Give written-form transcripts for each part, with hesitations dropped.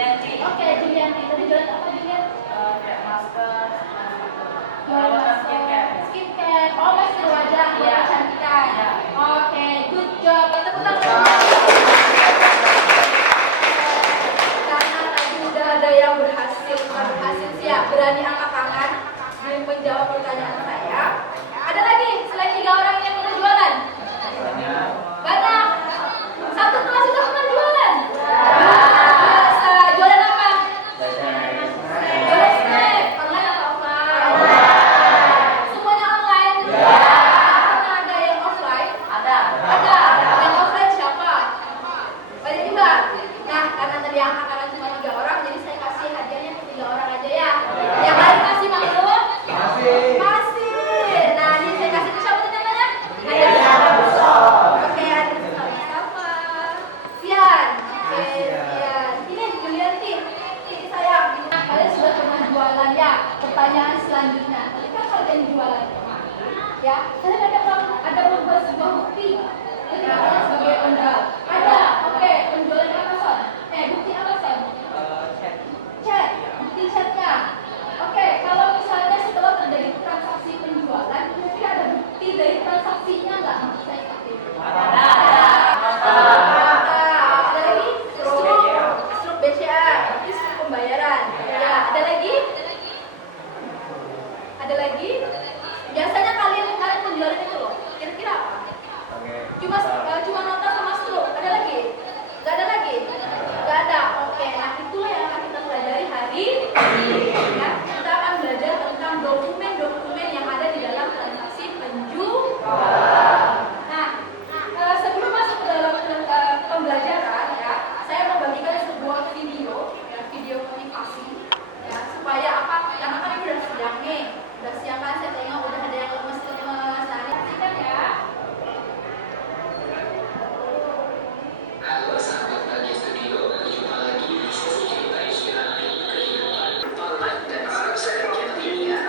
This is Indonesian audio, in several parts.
Oke, Julianti. Tadi jualan apa, Julian? Kayak masker, Jualan masker, skincare. Oh, masker wajah buat kecantikan. Oke, good job. Tepuk tangan. Karena tadi udah ada yang berhasil sih ya, berani angkat tangan dan menjawab pertanyaan saya. Ada lagi selain 3 orang yang pernah jualan? Banyak. Satu kelas sudah pernah jualan? Biasa. Jualan apa? Jualan snack. Online atau offline? Semuanya online? Karena ada yang offline? Ada. Yang offline siapa? Banyak juga. Nah, karena tadi angkat tangan cuma 3 orang, jadi saya kasih hadiahnya ke 3 orang aja ya. Yang lain masih maklum? Masih. Nah, ini saya kasih ke siapa tadi namanya? Oke, ada siapa? Sian. Oke, Sian. Ini Julianti. Ini saya. Nah, kalian sudah pernah jualan ya? Pertanyaan selanjutnya. Ketika kalian jualan ya, kalian ada membuat sebuah bukti. Ketika kalian sebagai penjual. Ada. Oke, penjualan apa, Son? Bukti apa, Son? Chat. Bukti chatnya. Oke, kalau misalnya setelah terjadi transaksi penjualan, kira-kira ada bukti dari transaksinya nggak? Maksud saya seperti itu. Ada lagi? Struk BCA, itu struk pembayaran. Ya, ada lagi? Ada lagi? Biasanya kalian penjualan itu loh. Kira-kira apa? Cuma nota sama struk. Ada lagi? Nggak ada lagi? Nggak ada. Oke, nah itulah yang akan kita pelajari hari ini. Ya, kita akan belajar tentang dokumen-dokumen yang ada di dalam transaksi penjualan. Nah, sebelum masuk ke dalam pembelajaran, ya, saya mau bagikan sebuah video, ya, video motivasi, ya, supaya apa? Karena kan ini udah siang nih, kan saya tengok udah ada yang lemes. Nah, perhatikan ya. Halo sahabat Bahagia Studio, berjumpa lagi di sesi cerita inspiratif kehidupan online dan subscribe channel ini ya.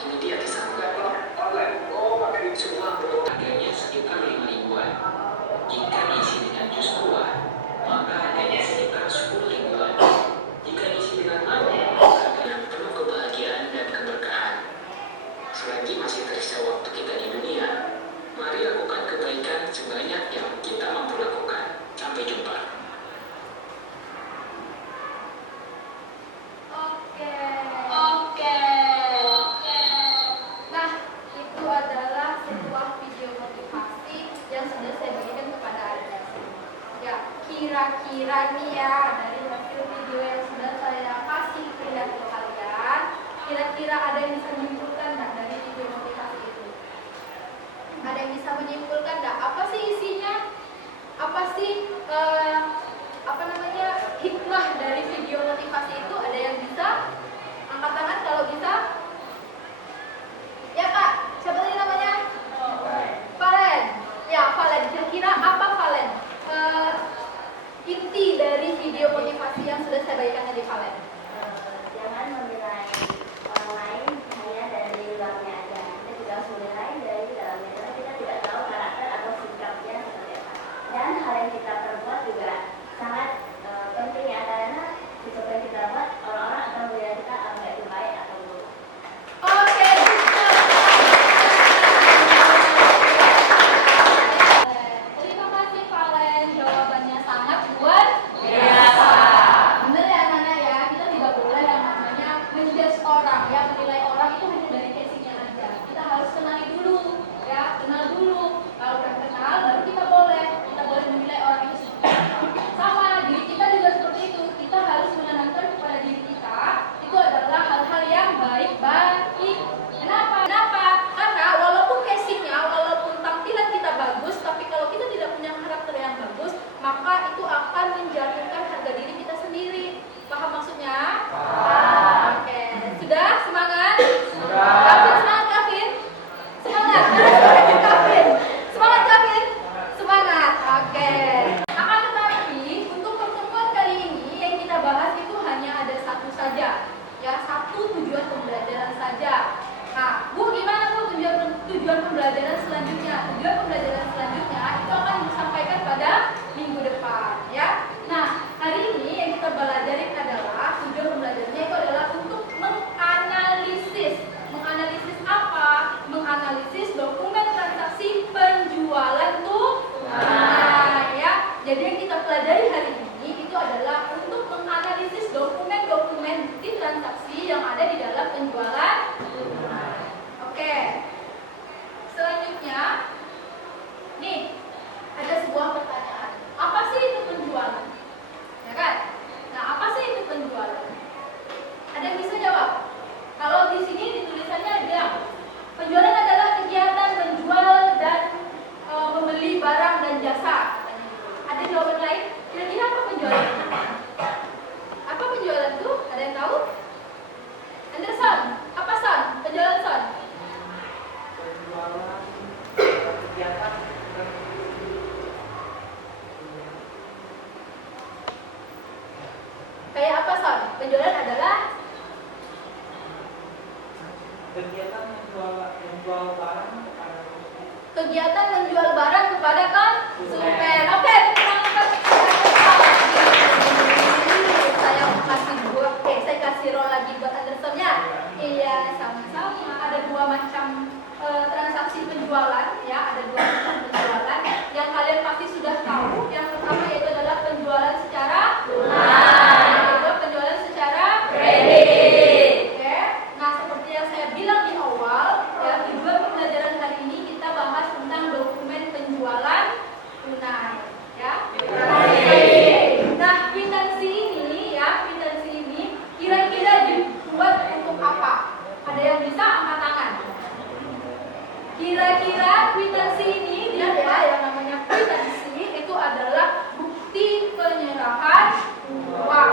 Ini dia kisah sebuah buku harganya sekitar 5 ribuan. Jika diisi dengan jus buah, maka harganya sekitar 10 ribuan. Jika diisi dengan madu, harganya penuh kebahagiaan dan keberkahan. Selagi masih tersisa waktu kita di dunia, mari lakukan kebaikan sebanyak yang kita mampu lakukan. Sampai jumpa. Oke. Nah, itu adalah sebuah video motivasi yang sudah saya berikan kepada Anda. Ya, kira-kira nih ya, dari hasil video yang sudah saya kasih lihat ke kalian, kira-kira ada yang bisa menyimpulkan nggak dari video motivasi itu? Ada yang bisa menyimpulkan nggak? Apa sih isinya? Apa sih hikmah dari video motivasi itu? Ada yang bisa? Angkat tangan kalau bisa. Ya Kak, siapa tadi namanya? Valen. Ya, Valen. Kira-kira apa Valen? Inti dari video motivasi yang sudah saya bagikan tadi, Valen. Jangan menilai orang lain hanya dari luarnya aja. Kita juga harus menilai dari dalamnya, karena kita tidak tahu karakter atau sikapnya seperti apa. Dan hal yang kita perbuat juga sangat penting ya, karena sikap yang kita buat Son? Penjualan adalah kegiatan menjual barang kepada kegiatan menjual barang kepada konsumen. Oke, saya kasih dua. Oke, saya kasih roll lagi buat Andersonnya. Iya, sama-sama. Ada dua macam transaksi penjualan, ya. Ada dua macam penjualan yang kalian pasti sudah tahu. Yang pertama yaitu adalah penjualan secara tunai. Yaitu penjualan secara kredit. Oke. Nah, seperti yang saya bilang di awal, ya, tujuan pembelajaran hari ini kita bahas tentang dokumen penjualan tunai, ya. Nah, kwitansi ini, ya, kwitansi ini kira-kira dibuat untuk apa? Ada yang bisa angkat tangan? Kira-kira kwitansi ini, lihat ya, yang namanya kwitansi itu adalah bukti penyerahan uang,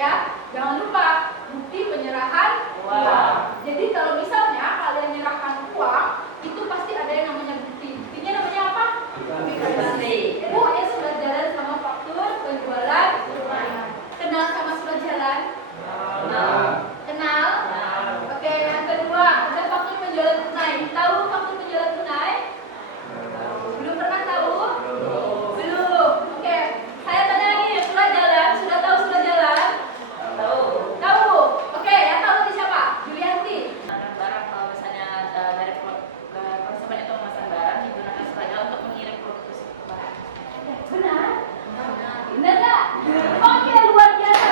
ya. Jangan lupa bukti penyerahan uang. Jadi kalau misalnya kalian menyerahkan uang, itu pasti ada yang namanya bukti. Buktinya namanya apa? Kwitansi. Ibu ya surat jalan sama faktur penjualan tunai. Kenal sama surat jalan? Kenal? Oke, yang kedua ada faktur penjualan tunai. Tahu faktur penjualan tunai? Belum pernah tahu? Belum. Oke, saya tanya lagi, surat jalan, sudah tahu surat jalan? Tahu. Oke, yang tahu tadi siapa? Julianti. Barang kalau misalnya dari konsumen itu memesan barang digunakan surat jalan untuk mengirim produk tersebut ke barang. Benar? Benar nggak? Oke, luar biasa.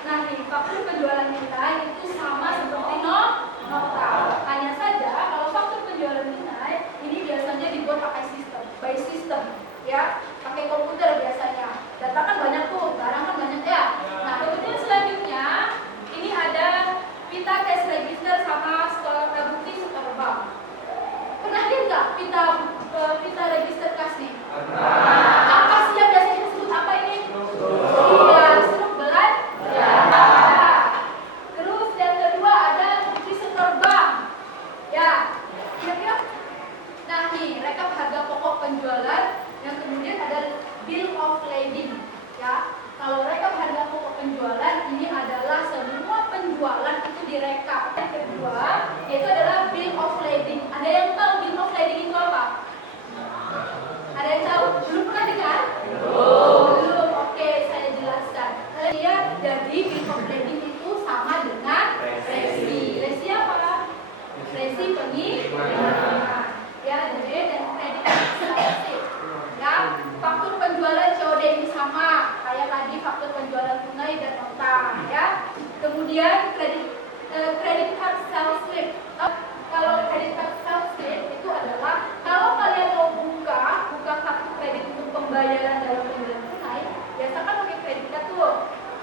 Nah, nih, faktur penjualan tunai itu sama seperti nota. Hanya saja kalau faktur penjualan tunai ini biasanya dibuat pakai sistem, by system, ya, pakai komputer biasanya. Data kan banyak tuh, barang kan banyak ya. Nah, kemudian selanjutnya ini ada pita cash register sama bukti setor bank. Pernah lihat nggak pita register kas nih? Apa sih yang biasanya disebut apa ini? Iya, struk belanja. Terus yang kedua ada bukti setor bank. Ya, kira-kira. Nah nih, rekap harga pokok penjualan. Yang kemudian ada bill of lading. Ya, kalau rekap harga pokok penjualan ini adalah semua penjualan itu direkap. Yang kedua yaitu adalah bill of lading. Ada yang tahu bill of lading itu apa? Ada yang tahu? Belum pernah dengar? Belum. Oke, saya jelaskan. Kalian lihat, jadi bill of lading itu sama dengan resi. Resi apa? Resi pengiriman. Ya, debit dan kredit saldo. Ya, faktur penjualan COD ini sama kayak tadi faktur penjualan tunai dan nota, ya. Kemudian credit card sales slip. Kalau credit card sales slip itu adalah kalau kalian mau buka kartu kredit untuk pembayaran dalam penjualan tunai, biasa kan pakai kredit card tuh,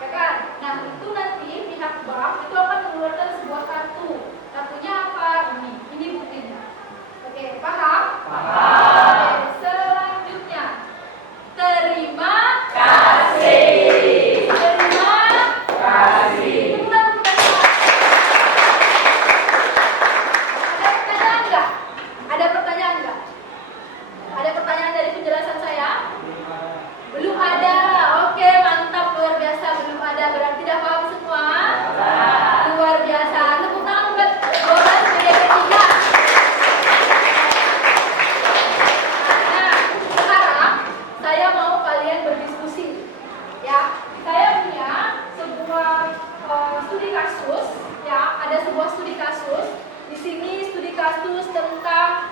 ya kan? Nah, itu nanti pihak bank itu akan mengeluarkan sebuah kartu. Kartunya apa? Ini buktinya. Oke, paham? Oke, selanjutnya terima kasih. Terima kasih. Ada pertanyaan nggak? Ada pertanyaan dari penjelasan saya? Belum ada. Oke, mantap, luar biasa. Belum ada, berarti tidak paham semua? Luar biasa. Tepuk tangan buat 12 media ketiga. Nah, sekarang saya mau kalian berdiskusi. Ya, saya punya sebuah studi kasus. Ya, ada sebuah studi kasus. Di sini studi kasus tentang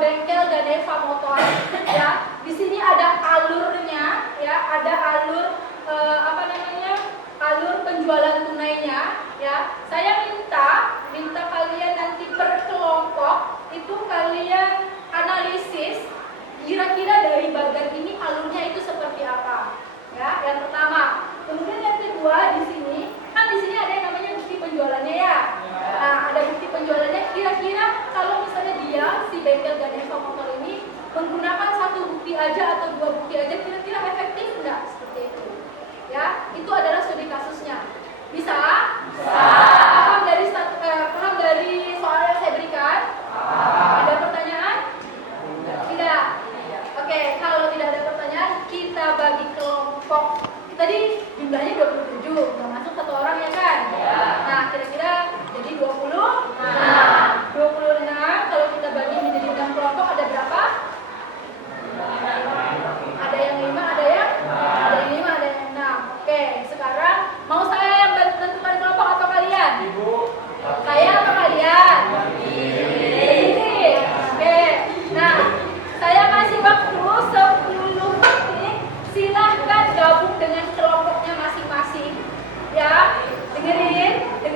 bengkel Ganeva Motor. Ya, di sini ada alurnya. Ya, ada alur alur penjualan tunainya. Ya, saya minta kalian nanti per kelompok itu kalian analisis kira-kira dari bagian ini alurnya itu seperti apa. Ya, yang pertama. Kemudian yang kedua di sini ada yang namanya bukti penjualannya ya. Nah, ada bukti penjualannya. Kira-kira kalau misalnya dia si bengkel Ganeva Motor ini menggunakan satu bukti aja atau dua bukti aja,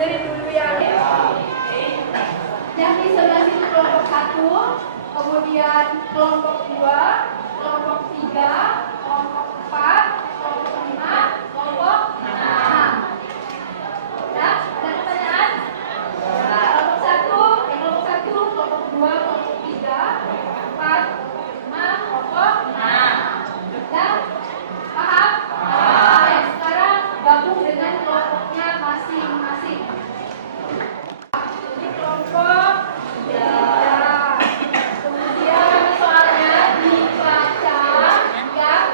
dengerin dulu ya. Yang di sebelah sini kelompok 1, kemudian kelompok 2, kelompok 3, kelompok 4, kelompok 5, kelompok 6. Ya, ada pertanyaan? Kelompok 1, kelompok 2, kelompok 3, 4, 5, kelompok 6. Ya, paham? Oke, sekarang gabung dengan kelompoknya masing-masing. Ini kelompok 3. Kemudian soalnya dibaca yang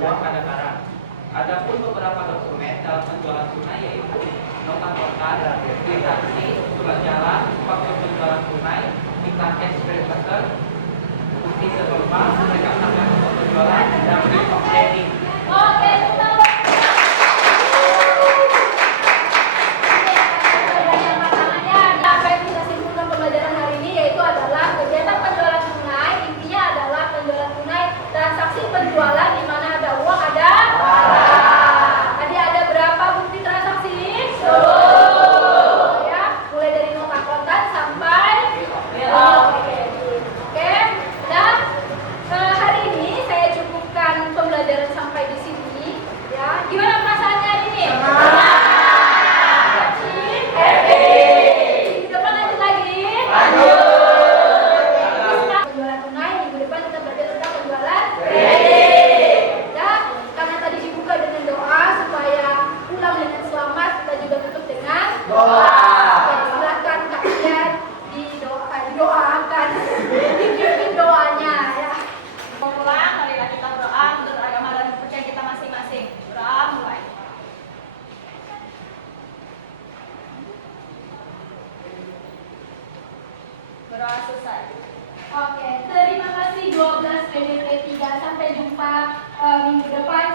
uang, ada barang. Adapun beberapa dokumen dalam penjualan tunai yaitu nota kontrak, kwitansi, surat jalan, faktur penjualan tunai, iklan cash register, bukti serupa, rekam tanggal penjualan, dan bill of lading. Oke, tepuk apa yang kita simpulkan pembelajaran hari ini yaitu adalah kegiatan penjualan tunai, intinya adalah penjualan tunai transaksi penjualan di mana ada uang, ada barang. Tadi ada berapa bukti transaksi? 10. Ya, mulai dari nota kontan sampai bill of lading. Oke, dan hari ini saya cukupkan pembelajaran sampai di sini. Ya, gimana perasaannya hari ini? Penjualan tunai, minggu depan kita belajar tentang penjualan kredit. Ya, karena tadi dibuka dengan doa supaya pulang dengan selamat, kita juga tutup dengan doa. Jadi silakan kalian didoakan, dipimpin doanya ya. Mau pulang, marilah kita berdoa menurut agama dan kepercayaan kita masing-masing. Berdoa mulai. Berdoa selesai. Oke, terima kasih 12 PDP 3. Sampai jumpa minggu depan.